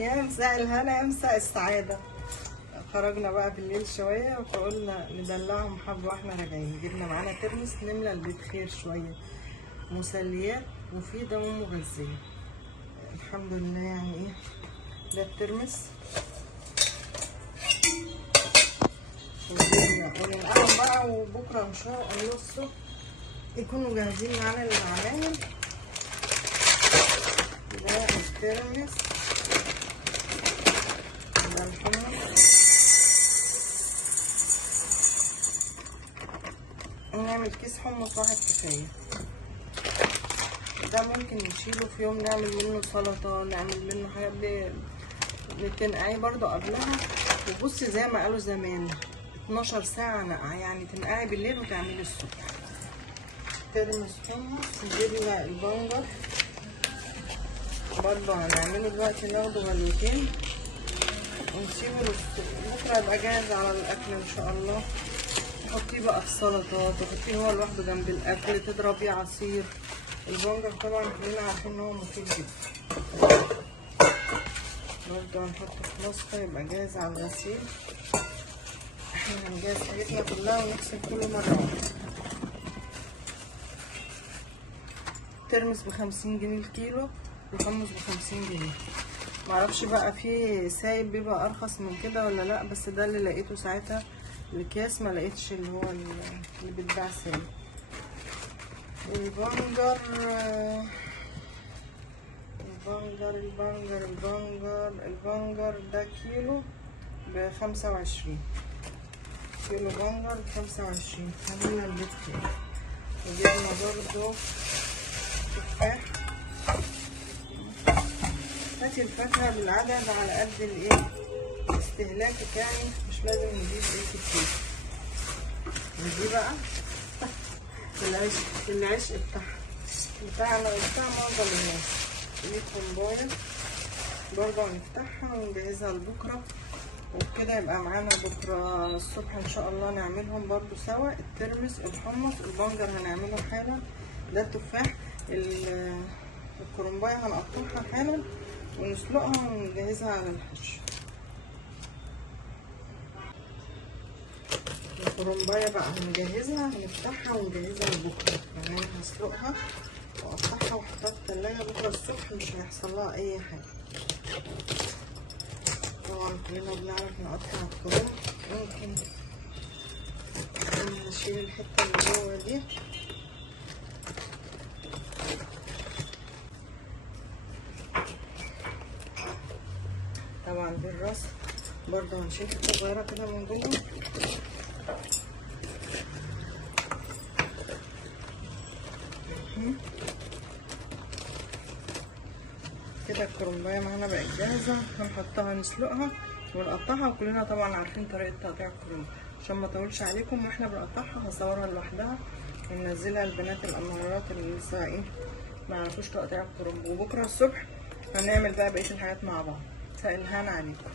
يا مساء الهنا يا مساء السعادة. خرجنا بقى بالليل شوية فقلنا ندلعهم حبة واحنا راجعين. جبنا معانا ترمس نملى البيت خير شوية، مسليات مفيدة ومغذية. الحمد لله. يعني ايه ده الترمس، وننقعهم بقى وبكرة ان شاء الله الصبح يكونوا جاهزين معانا للعمايل. ده الترمس، ده الحمص. نعمل كيس حمص واحد كفاية. ده ممكن نشيله في يوم نعمل منه سلطة، نعمل منه حاجات بتنقعيه برضو قبلها. وبصي زي ما قالوا زمان 12 ساعة نقع، يعني تنقعي بالليل وتعملي الصبح. ترمس حمص. جبنا البنجر برضو هنعمله دلوقتي، ناخده غلوتين ونسيبه بكرة يبقى جاهز على الأكل إن شاء الله. تحطيه بقى في سلطات، تحطيه هو لوحده جنب الأكل، تضربيه عصير. البنجر طبعا كلنا عارفين إن هو مفيد جدا. برضه هنحطه في مصفى يبقى جاهز على الغسيل. احنا هنجهز حاجتنا كلها ونغسل كله مرة واحدة. ترمس ب50 جنيه الكيلو، والحمص ب50 جنيه. معرفش بقى في سايب بيبقى ارخص من كده ولا لا، بس ده اللي لقيته ساعتها الكاس، ما لقيتش اللي هو اللي بيتباع سايب. البنجر ده كيلو ب25. كيلو بنجر ب25. خلينا البيت كده. وجبنا برضو تفاح. هاتي الفاكهة بالعدد على قد الايه استهلاكك، يعني مش لازم نجيب ايه كتير. ودي بقى العشق بتاعنا وبتاع معظم الناس. دي كومباية برضه هنفتحها ونجهزها لبكرة، وبكده يبقى معانا بكرة الصبح ان شاء الله نعملهم برضه سوا. الترمس، الحمص، البنجر هنعمله حالا. ده التفاح. الكرنباية هنقطعها حالا ونسلقها ونجهزها على الحشو. الكرنباية بقى هنجهزها، هنفتحها ونجهزها لبكرة. يعني هسلقها واقطعها واحطها في التلاجة بكرة الصبح، مش هيحصل لها اي حاجة. طبعا كلنا بنعرف نقطع الكرنب. ممكن نشيل الحتة اللي جوه دي. طبعا بالراس برضه هنشيل حتة صغيرة كده من جوه. كده الكرنبايه معانا بقت جاهزه. هنحطها نسلقها ونقطعها، وكلنا طبعا عارفين طريقه تقطيع الكرنب. عشان ما اطولش عليكم واحنا بنقطعها هصورها لوحدها وننزلها البنات الامهرات اللي لسه ايه ما يعرفوش تقطيع الكرنب. وبكره الصبح هنعمل بقى بقيه الحاجات مع بعض. مساء الهنا عليكم.